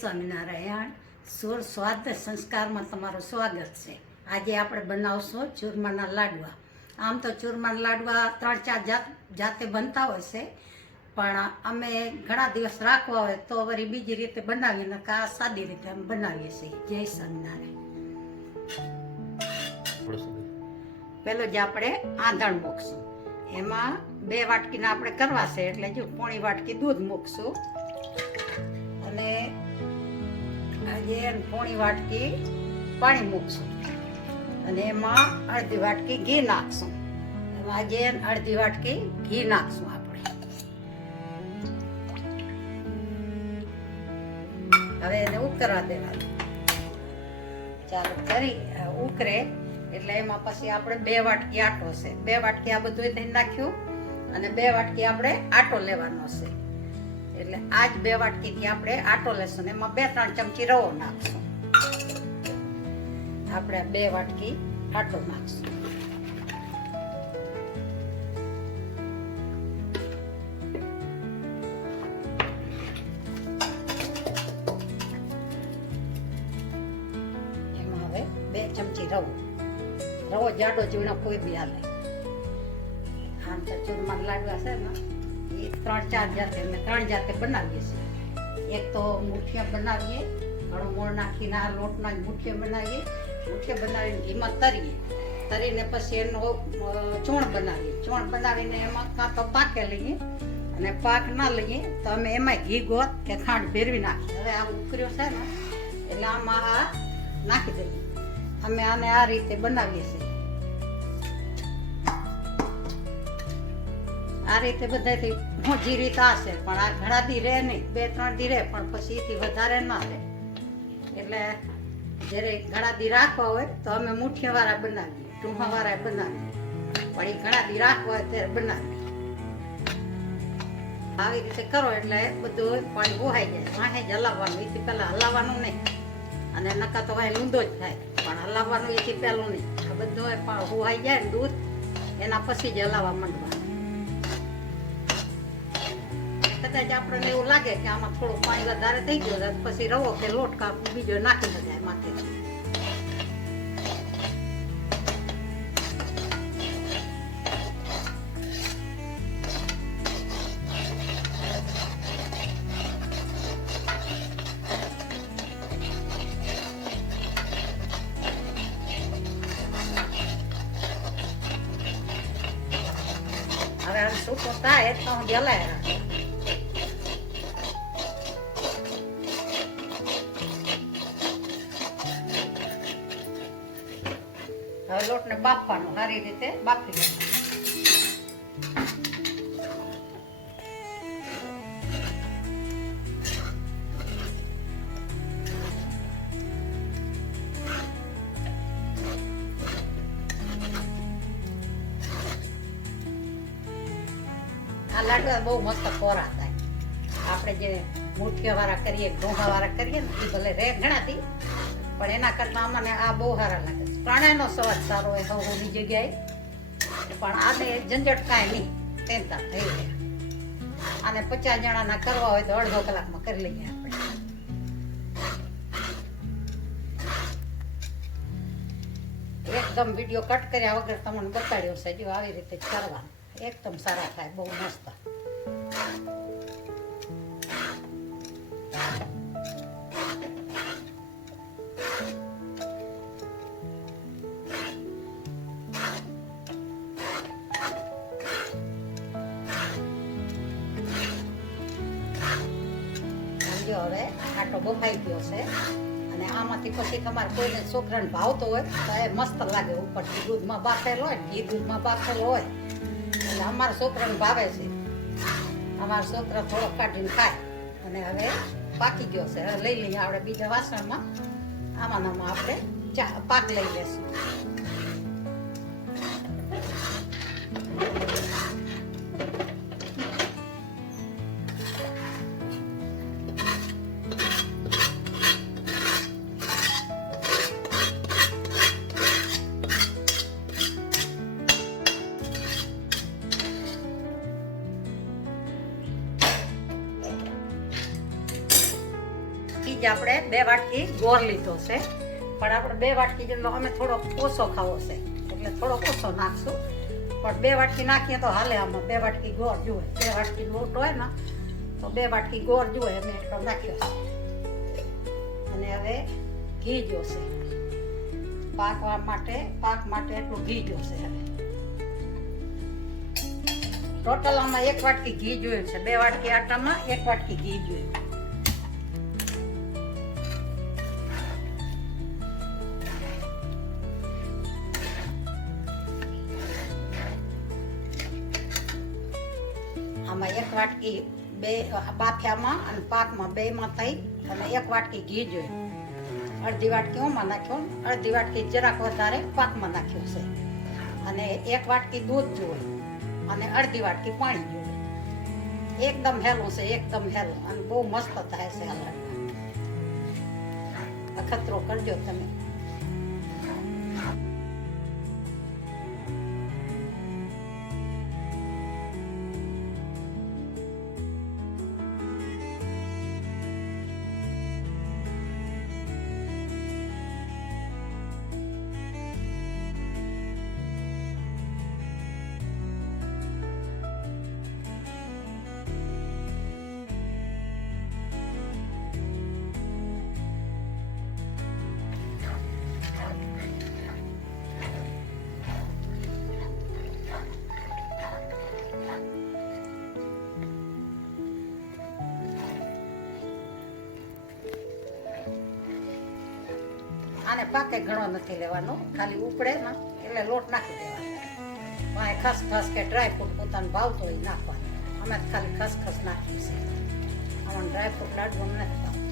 સ્વામિનારાયણ. સુર સ્વાદ સંસ્કારમાં તમારું સ્વાગત છે. આજે આપણે બનાવશું ચૂરમાના લાડવા. આમ તો ચૂરમાના લાડવા 3-4 જાતે બનતા હોય છે, પણ અમે ઘણા દિવસ રાખવા હોય તો વળી બીજી રીતે બનાવીને આ સાદી રીતે અમે બનાવીએ છીએ. જય સ્વામિનારાયણ. પેલો જ આપણે આંધણ મૂકશું. એમાં 2 વાટકીના આપણે કરવા છે, એટલે જો 1/4 વાટકી દૂધ મૂકશું અને આજે 1/4 વાટકી પાણી મૂકશું અને એમાં 1/2 વાટકી ઘી નાખશું. એમાં આજે 1/2 વાટકી ઘી નાખશું આપણે. હવે એને ઉકળવા દેવાનું. ચાલો કરી ઉકળે એટલે એમાં પછી આપણે 2 વાટકી આટો છે. 2 વાટકી આ બધું થઈ નાખ્યું અને 2 વાટકી આપણે આટો લેવાનો છે. એટલે આજ 2 વાટકીથી આપણે આટો લેશું. એમાં 2-3 ચમચી રવો નાખશું. આપણે 2 વાટકી આટો નાખશું. એમાં હવે 2 ચમચી રવો જાડો ઝીણો કોઈ બી હાલે. આમ તો ચૂરમાના લાડવા છે ને એ 3-4 જાતે અમે 3 જાતે બનાવીએ છીએ. એક તો મુઠિયા બનાવીએ, ઘણો મોણ નાખીને આ લોટના મુઠિયા બનાવીએ. મુઠિયા બનાવીને ઘીમાં તરીને પછી એનો ચોણ બનાવીને એમાં કાં તો પાકે લઈએ અને પાક ના લઈએ તો અમે એમાં ઘી ગોળ કે ખાંડ ભેરવી નાખીએ. હવે આ ઉકળ્યો છે ને એટલે આમાં આ નાખી દઈએ. અમે આને આ રીતે બનાવીએ છીએ. આ રીતે બધાથી મોજી રીત આ છે, પણ આ ઘણા દી રહે નહીં, 2-3 દી રહે, પણ પછી એથી વધારે ના રહે. એટલે જ્યારે ઘણા દી રાખવા હોય તો અમે મુઠિયાવાળા બનાવીએ, ટૂંહાવાળા બનાવીએ, પણ એ ઘણા દી રાખવા હોય ત્યારે બનાવીએ. આવી રીતે કરો એટલે બધું પાણી વહાઈ જાય. વાહે જ હલાવવાનું, એથી પહેલાં હલાવવાનું નહીં. અને નકા તો વાહે લૂંદો જ થાય, પણ હલાવવાનું એથી પહેલું નહીં. આ બધું વહાઈ જાય ને દૂધ એના પછી જ હલાવવા માંડવાનું. કદાચ આપણને એવું લાગે કે આમાં થોડું પાણી વધારે થઈ ગયું પછી રવો કે લોટ કાપ બીજો નાખી દેવાય માથે. હવે આમ સૂકો થાય તો જલાય રાખે. હવે લોટને બાફવાનો, સારી રીતે બાફી લેવાનો. આ લાડવા બહુ મસ્ત કોરા થાય. આપણે જે મુઠિયાવાળા કરીએ, ઢોંગાવાળા કરીએ ને એ ભલે રે ઘણાથી, પણ એના કરતાં અમને આ બહુ સારા લાગે. ત્રણેયનો સ્વાદ સારો હોય સૌની જગ્યાએ, પણ આને ઝંઝટ કાંઈ નહીં, તેનતા થઈ ગયા. આને 50 જણાના કરવા હોય તો અડધો કલાકમાં કરી લઈએ આપણે. એકદમ વિડીયો કટ કર્યા વગર તમને બતાડ્યો છે. જો આવી રીતે જ કરવાનું, એકદમ સારા થાય, બહુ મસ્ત. હવે આટો બફાઈ ગયો છે અને આમાંથી પછી તમારે કોઈને છોકરાને ભાવતો હોય તો એ મસ્ત લાગે. ઉપરથી દૂધમાં બાફેલો હોય, ઘી દૂધમાં બાફેલો હોય એટલે અમારા છોકરાને ભાવે છે. અમારા છોકરા થોડો કાઢીને ખાય. અને હવે પાકી ગયો છે. હવે લઈ લઈએ આપણે બીજા વાસણમાં. આમાં આપણે પાક લઈ લેશું. જ આપણે 2 વાટકી ગોળ લીધો છે, પણ આપણે 2 વાટકી જેટલો અમે થોડો ઓછો ખાવો છે એટલે થોડો ઓછો નાખશું, પણ 2 વાટકી નાખીએ તો હાલે. આમાં 2 વાટકી ગોળ જોઈએ, 2 વાટકી લોટ હોય ને તો 2 વાટકી ગોળ જોઈએ અમે એટલો નાખ્યો છે. અને હવે ઘી જોશે પાક માટે એટલું ઘી જોશે. હવે ટોટલ આમાં 1 વાટકી ઘી જોયું છે. 2 વાટકી આટામાં 1 વાટકી ઘી જોયું. આમાં 1 વાટકી બે બાફિયામાં અને પાકમાં બેમાં થઈ અને 1 વાટકી ઘી જોયું. અડધી વાટકી ઓમાં નાખ્યો, અડધી વાટકી જરાક વધારે પાકમાં નાખ્યો છે. અને 1 વાટકી દૂધ જોઈએ અને અડધી વાટકી પાણી જોઈએ. એકદમ હેલું છે, એકદમ હેલું, અને બહુ મસ્ત થાય છે આ લાડવા. અખતરો કરજો તમે. આને પાકે ઘણો નથી લેવાનો, ખાલી ઉપડે ને એટલે લોટ નાખી દેવાનો. વાંહે ખસખસ કે ડ્રાયફ્રૂટ પોતાને ભાવતો હોય નાખવાનું. અમે ખાલી ખસખસ નાખીએ છીએ. આમાં ડ્રાયફ્રૂટ લાડુ અમને નથી ભાવતું,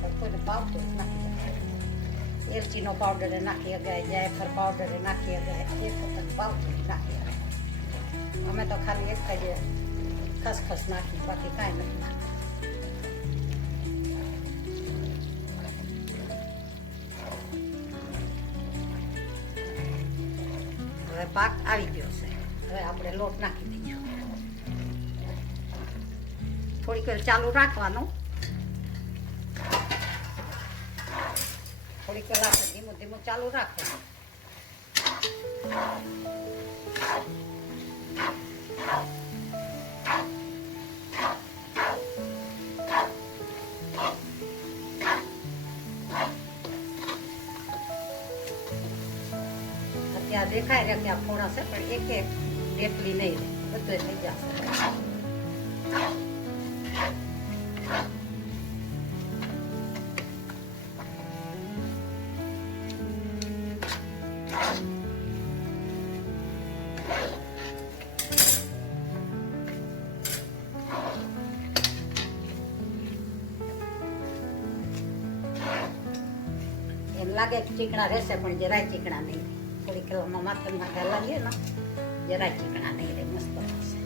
પણ કોઈને ભાવતો હોય નાખી દેવાનો. એલચીનો પાવડર નાખી અગાય, જાયફળ પાવડર નાખી અગાય, એ પોતાને ભાવતો હોય નાખી અગાય. અમે તો ખાલી એક જ ખસખસ નાખી, બાકી કાંઈ નથી નાખી. હવે પાક આવી ગયો છે. હવે આપણે લોટ નાખી દઈશું. થોડીક વાર ચાલુ રાખવાનું. થોડીક વાર આપણે ધીમું ધીમું ચાલુ રાખવાનું. ત્યાં દેખાય રહ્યા કે આ ફોડા છે, પણ એક એટલી નહીં રહે, બધું થઈ જશે. એમ લાગે ચીકણા રહેશે, પણ જરાય ચીકણા નહીં. થોડી કિલોમાં માથામાં ગાલા લઈએ ને જરાય ચીકણા નહીં રહે, મસ્ત થશે.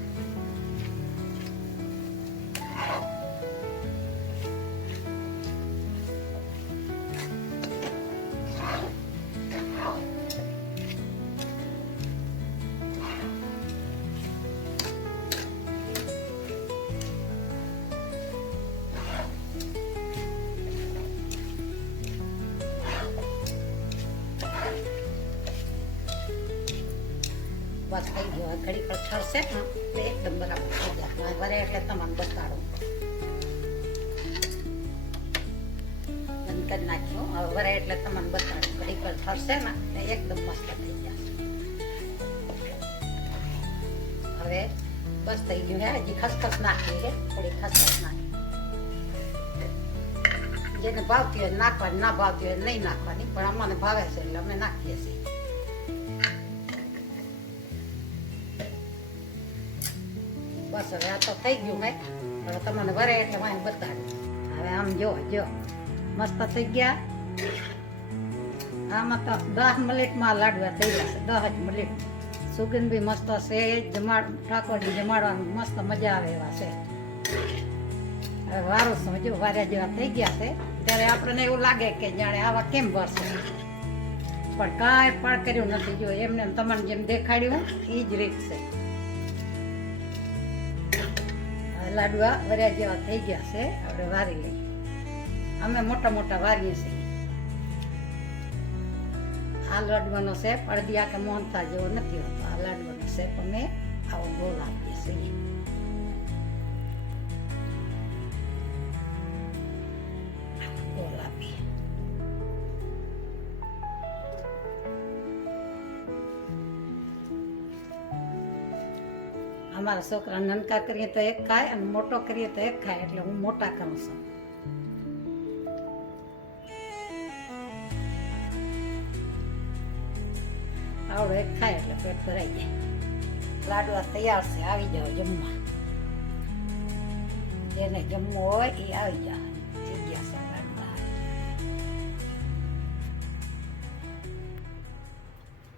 બસ થઈ ગયો. ઘડી પર ઠરશે ને તો એકદમ બરાબર થઈ જાય. વરે એટલે તમારે બતાડું બંધ કરી નાખ્યું. હવે વરે એટલે તમને બતાડું. ઘડી પર ઠરશે ને તો એકદમ મસ્ત થઈ જશે. હવે બસ થઈ ગયું. હે હજી ખસખસ નાખી છે, થોડી ખસખસ નાખી. જેને ભાવતી હોય નાખવાની, ના ભાવતી હોય નહીં નાખવાની, પણ અમને ભાવે છે એટલે અમે નાખીએ છીએ. બસ હવે આ તો થઈ ગયું. મેં હવે તમને વરે એટલે વાંહે બતાડું. હવે આમ જો મસ્ત થઈ ગયા. આમાં તો 10 મિનિટમાં લાડવા થઈ જશે. 10 જ મિનિટ. સુગંધ બી મસ્ત છે. ઠાકોરજી જમાડવાનું મસ્ત મજા આવે એવા છે. હવે વારો સમજો વાર્યા જેવા થઈ ગયા છે ત્યારે આપણને એવું લાગે કે જાણે આવા કેમ ભરશે, પણ કાંઈ પણ કર્યું નથી. જો એમને તમને જેમ દેખાડ્યું એ જ રીત છે. લાડવા વર્યા જેવા થઈ ગયા છે. આપણે વારી લઈએ. અમે મોટા મોટા વારીએ છીએ. આ લાડવાનો શેપ અડદિયા કે મોહનથાળ જેવો નથી હોતો. આ લાડવાનો શેપ અમે આવો ગોળ આપીએ છીએ. ગોળ આપીએ. અમારા છોકરા નનકા કરીએ તો એક ખાય અને મોટો કરીએ તો એક ખાય, એટલે હું મોટા કરું છું. આવડો એક ખાય એટલે પેટ ભરાઈ જાય. લાડવા તૈયાર છે, આવી જાઓ જમવા. જેને જમવું હોય એ આવી જાઓ.